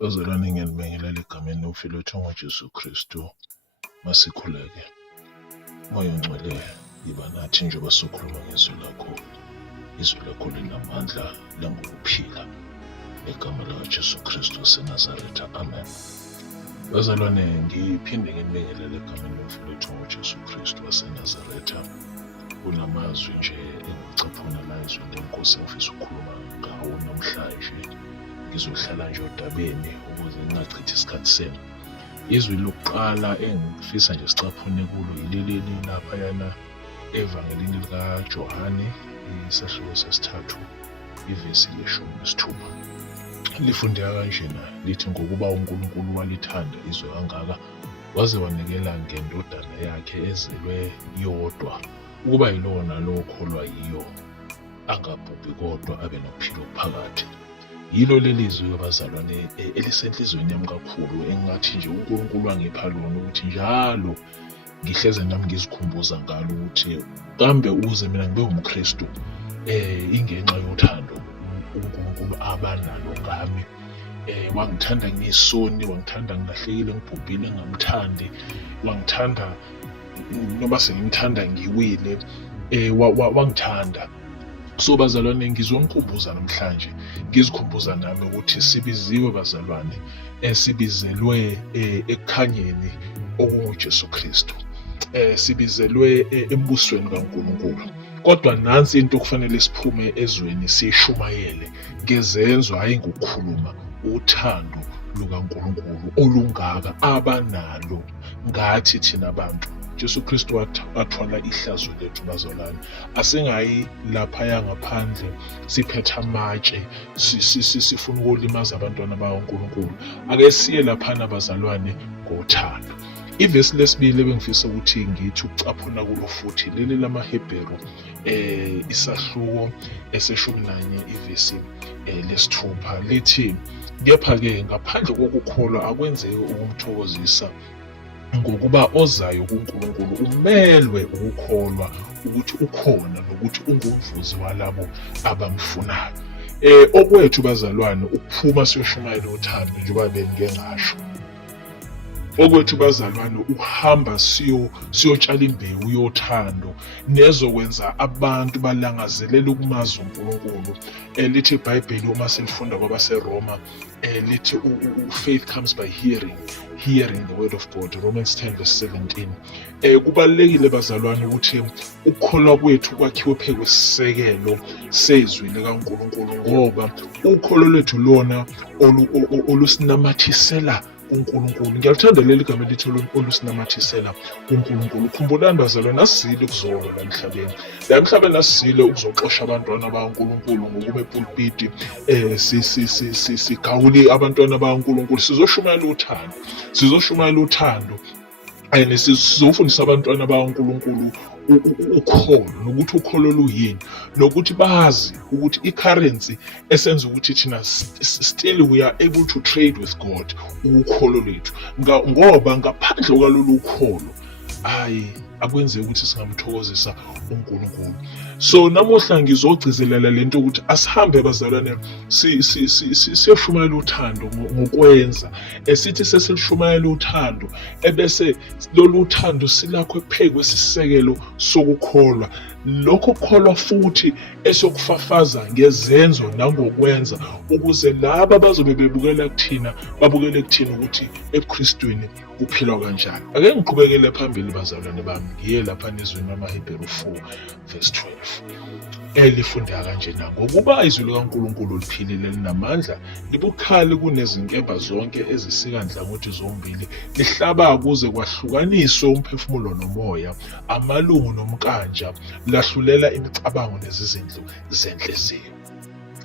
Bazalwane ngiyanibingelela egameni lomfowethu ngoJesu Kristu. Masikhuleke. Moya Ongcwele, yiba nathi njengoba sikhuluma ngezwi lakho. Izwi lakho linamandla langokuphila. Egama likaJesu Kristu waseNazaretha. Amen. Bazalwane, ngiphinde nginibingelele egameni lomfowethu ngoJesu Kristu waseNazaretha. Kunamazwi nje engicaphuna la ezweni lenkosi engifisa ukukhuluma ngawo namhlanje. Ngizohlala nje odabeni ukuze ngingachithi isikhathi sami. Izwi lokuqala engifisa nje sicaphune kulo yileli laphayana evangelini likaJohane isahluko sesithathu ivesi le-16. Lifundeka kanjena lithi, ngokuba uNkulunkulu walithanda izwe kangaka waze wanikela ngendodana yakhe ezelwe yodwa, ukuba yilowo nalowo okholwa yiyo angabhubhi kodwa abe nokuphila okuphakade. Yilo leli zwi abazalwane elisenhlizweni yami kakhulu, engathi nje uNkulunkulu wangipha lona ukuthi njalo ngihleze nami ngizikhumbuza ngalo ukuthi kambe ukuze mina ngibe umKristu ingenxa yothando uNkulunkulu abanalo ngami. Wangithanda ngisoni, wangithanda ngilahlekile, ngibhubhile, ngamthandi, wangithanda noma sengimthanda ngiwile, wangithanda. So bazalwane, ngizomkhumbuza namhlanje, ngizikhumbuza nami ukuthi sibiziwe bazalwane, sibizelwe ekukhanyeni okunguJesu Kristu, sibizelwe embusweni kaNkulunkulu. Kodwa nansi into okufanele siphume ezweni siyishumayele ngezenzo, hayi ngokukhuluma, uthando lukaNkulunkulu olungaka abanalo ngathi thina bantu. Jesu Kristu wathwala ihlazo lethu bazalwane. Asingayi laphaya ngaphandle siphethe amatshe sifuna ukulimaza abantwana bakaNkulunkulu. Ake siye laphana bazalwane ngothando. Ivesi lesibili ebengifisa ukuthi ngithi ukucaphuna kulo futhi leli lamaHebheru isahluko ese-11 ivesi lesithupha lithi, kepha-ke ngaphandle kokukholwa akwenzeki ukumthokozisa, ngokuba ozayo kuNkulunkulu umelwe ukukholwa ukuthi ukhona nokuthi ungumvuzi walabo abamfunayo. Okwethu bazalwane ukuphuma siyoshumayela uthando njengoba bengike ngasho. Okwethu bazalwane uhamba siyotshala imbewu yothando nezokwenza abantu balangazelele ukumazi uNkulunkulu. Lithi iBhayibheli uma selifunda kwabaseRoma lithi faith comes by hearing the word of God, Romans 10:17. Kubalulekile bazalwane ukuthi ukukholwa kwethu kwakhiwe phezu kwesisekelo sezwi likaNkulunkulu, ngoba ukholo lwethu lona olusinamathisela uNkulunkulu. Ngiyaluthanda leli gama elithi olusinamathisela uNkulunkulu. Khumbulani bazalwane, asizile ukuzola la emhlabeni. La emhlabeni asizile ukuzoxosha abantwana bakaNkulunkulu ngokuma epulpiti sigawule abantwana bakaNkulunkulu. Sizoshumayela uthando and sizofundisa abantwana bakaNkulunkulu ukholo, nokuthi ukholo luyini, nokuthi bazi ukuthi i-currency esenza ukuthi thina still we are able to trade with God, ukholo lwethu. Ngoba ngaphandle kwalolu ukholo akwenzeki ukuthi singamthokozisa uNkulunkulu. So namuhla ngizogcizelela lento ukuthi asihambe bazalwane siyoshumayela uthando ngokwenza. Sithi seselishumayela uthando ebese lolu uthando silakho phezu kwesisekelo sokukholwa. Lokho kukholwa futhi esokufafaza ngezenzo nangokwenza, ukuze laba bazobe bebukela kuthina babukele kuthina ukuthi eKristwini kuphilwa kanjani. Ake ngiqhubekele phambili bazalwane bami, ngiye lapha nezweni lamaHebheru 4:12. Elifundeka kanjena, ngokuba izwi likaNkulunkulu liphilile, linamandla, libukhali kunezinkemba zonke ezisika nhlangothi zombili, lihlaba kuze kwahlukaniswe umphefumulo nomoya, amalungu nomkanja, lahlulela imicabango nezizindlu zenhliziyo.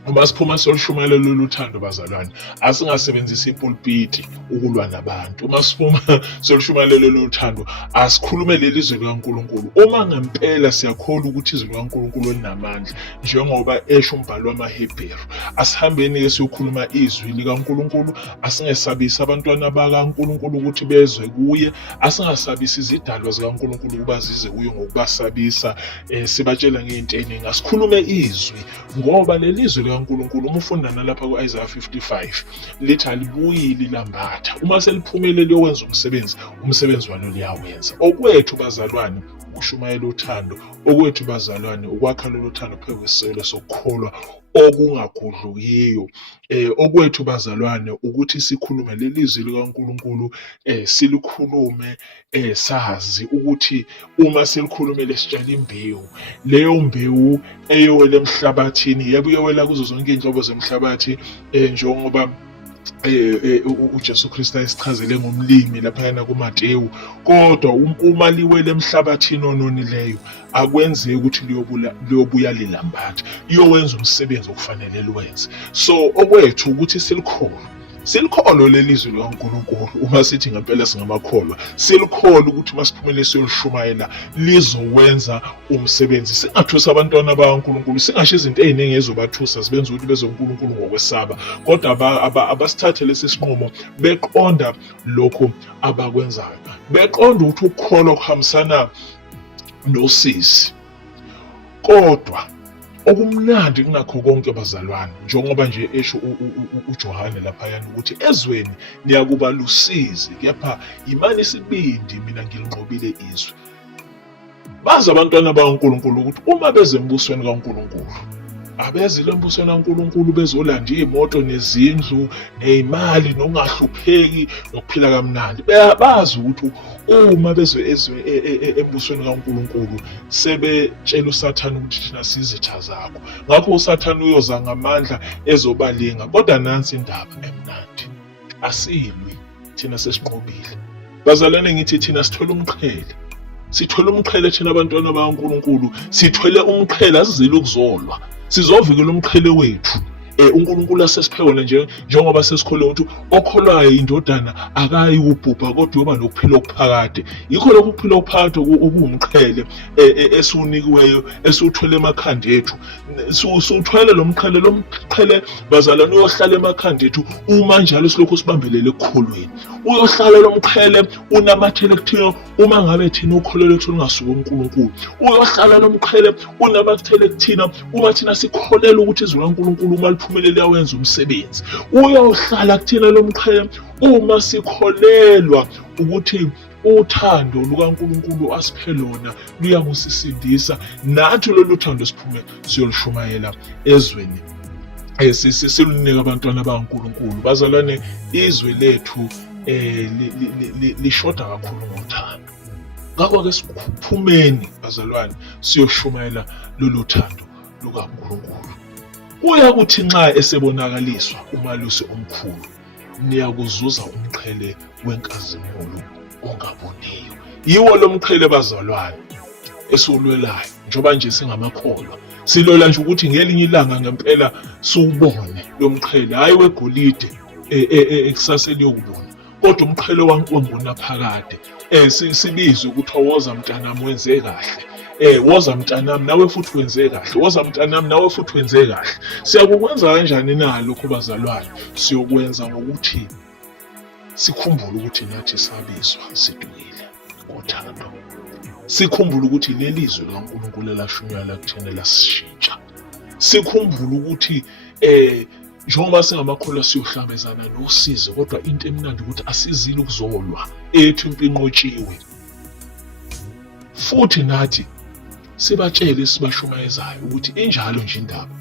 Uma siphuma solushumayela lolu thando bazalwane, asingasebenzisi ipulpiti ukulwa nabantu. Uma siphuma solushumayela lolu thando, asikhulume leli zwi likaNkulunkulu. Uma ngempela siyakholwa ukuthi izwi likaNkulunkulu linamandla njengoba esho umbhalo wamaHebheru, asihambeni siyokhuluma izwi likaNkulunkulu. Asingesabisi abantwana bakaNkulunkulu ukuthi bezwe kuye, asingasabisi izidalwa zikaNkulunkulu ukuba zize kuye ngokubasabisa sibatshela ngey'nto eningi. Asikhulume izwi, ngoba leli zwi likaNkulunkulu uma ufunda nalapha ku-Isaiah 55 lithi alibuyile ilambatha. Uma seliphumele liyokwenza umsebenzi walo liyawenza. Okwethu bazalwane ukushumayela uthando, okwethu bazalwane ukwakha lolo thando phezu kwesiseko sokukholwa okungagudlukiyo. Okwethu bazalwane ukuthi sikhulume lelizwi likaNkulunkulu, silikhulume sazi ukuthi uma silikhulumele sitshala imbewu, leyo mbewu eyowela emhlabathini yebo iyowela kuzo zonke iy'nhlobo zemhlabathi, njengoba uJesu Kristu ayesichazele ngomlimi laphayana kuMateyu. Kodwa uma liwele emhlabathini ononileyo akwenzeki ukuthi liyobuya lilambatha, iyowenza umsebenzi okufanele liwenze. So okwethu ukuthi silikholwe lelizwi likaNkulunkulu. Uma sithi ngempela singamakholwa, silikholwe ukuthi uma siphumele siyolishumayela lizowenza umsebenzi. Singathusi abantwana bakaNkulunkulu, singasho izinto ey'ningi ezobathusa zibenza ukuthi bezoNkulunkulu ngokwesaba, kodwa abasithathe lesi sinqumo beqonda lokho abakwenzayo, beqonda ukuthi ukukholwa kuhambisana nosisi. Kodwa okumnandi kunakho konke bazalwane, njengoba nje esho uJohane laphayana ukuthi ezweni niyakuba lusizi, kepha imani isibindi mina ngilinqobile izwe. Bazi abantwana bakaNkulunkulu ukuthi uma beze embusweni kaNkulunkulu, abezile embusweni kaNkulunkulu bezolanda iy'moto nezindlu ney'mali nokungahlupheki nokuphila kamnandi. Bayabazi ukuthi uma bezwe embusweni kaNkulunkulu sebetshela uSathane ukuthi thina sizitha zakho. Ngakho uSathane uyoza ngamandla ezobalinga, kodwa nansi indaba emnandi, asilwi thina sesinqobile. Bazalwane ngithi thina sithole umqhele thina abantwana bakaNkulunkulu, sithwele umqhele, asizile ukuzolwa, sizovikela umqhele wethu. uNkulunkulu asesiphe wona njengoba sesikholwa ukuthi okholwayo indodana akayi kubhubha kodwa uyoba nokuphila okuphakade. Yikho lokhu ukuphila okuphakade okuwumqhele esiwunikiweyo esiwuthwele emakhanda ethu. Siwuthwele lo mqhele bazalwane uyohlala emakhanda ethu uma njalo silokhu sibambelele ekukholweni. Uyohlala lo mqhele unamathele kuthina uma ngabe thina ukholo lwethu lungasuka kuNkulunkulu. Uyohlala lo mqhele unamathele kuthina uma thina sikholelwa ukuthi izwi laNkulunkulu uma liphumelele liyawenza umsebenzi. Uyohlala kuthina lo mqhele uma sikholelwa ukuthi uthando lukaNkulunkulu asiphe lona luyakusisindisa. Nathi lolu thando siphume siyolishumayela ezweni silunika abantwana bakaNkulunkulu. Bazalwane, izwe lethu lishoda kakhulu ngothando. Ngakho-ke siphumeni bazalwane siyoshumayela lolu thando lukaNkulunkulu. Uyakuthi nxa esebonakaliswa umalusi omkhulu, niyakuzuza umqhele wenkazimulo ongaboniyo. Yiwo lo mqhele bazalwane esiwulwelayo njengoba nje singamakholwa. Silola nje ukuthi ngelinye ilanga ngempela siwubone lo mqhele, hayi wegolide ekusasa eliyokubona, kodwa umqhele wangunaphakade. Sibizwe ukuthi woza mntanami wenze kahle. Woza mntanami nawe futhi wenze kahle. Woza mntanami nawe futhi wenze kahle. Siyakukwenza kanjani na lokho bazalwane? Siyokwenza ngokuthi sikhumbule ukuthi nathi sabizwa sidukile ngothando. Sikhumbule ukuthi lelizwe likaNkulunkulu elashunyayelwa kuthina lasishintsha. Sikhumbule ukuthi njengoba singamakholwa siyohlangabezana nosizi, kodwa into emnandi ukuthi asizile ukuzolwa ethu impinqotshiwe. Futhi nathi sibatshele sibashumayezayo ukuthi injalo nje indaba.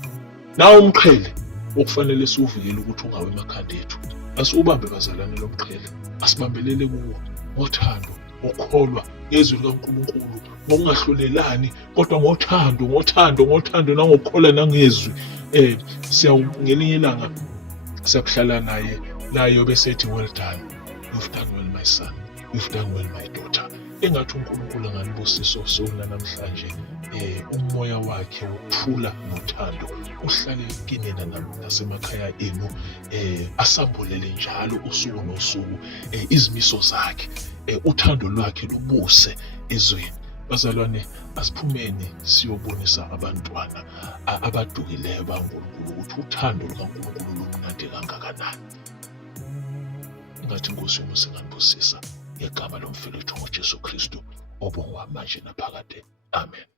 Nawo umqhele okufanele siwuvikele ukuthi ungawe emakhanda ethu. Asiubambe bazalwane lo mqhele, asibambelele kuwo ngothando, ngokholwa ngezwi likaNkulunkulu, ngokungahlulelani kodwa ngothando nangokukholwa nangezwi. Ngelinye ilanga siyakuhlala naye bese ethi well done, you've done well my son, you've done well my daughter. Engathi uNkulunkulu anganibusiso sona namhlanje, umoya wakhe wokuthula nothando uhlale kinina nasemakhaya enu, asambulele njalo usuku nosuku izimiso zakhe, uthando lwakhe lubuse ezweni. Bazalwane, asiphumeni siyobonisa abantwana abadukileyo bakaNkulunkulu ukuthi uthando lukaNkulunkulu lumnandi kangakanani. Ingathi Nkosi yami singanibusisa ngegama lomfowethu ngoJesu Kristu obongwa manje naphakade. Amen.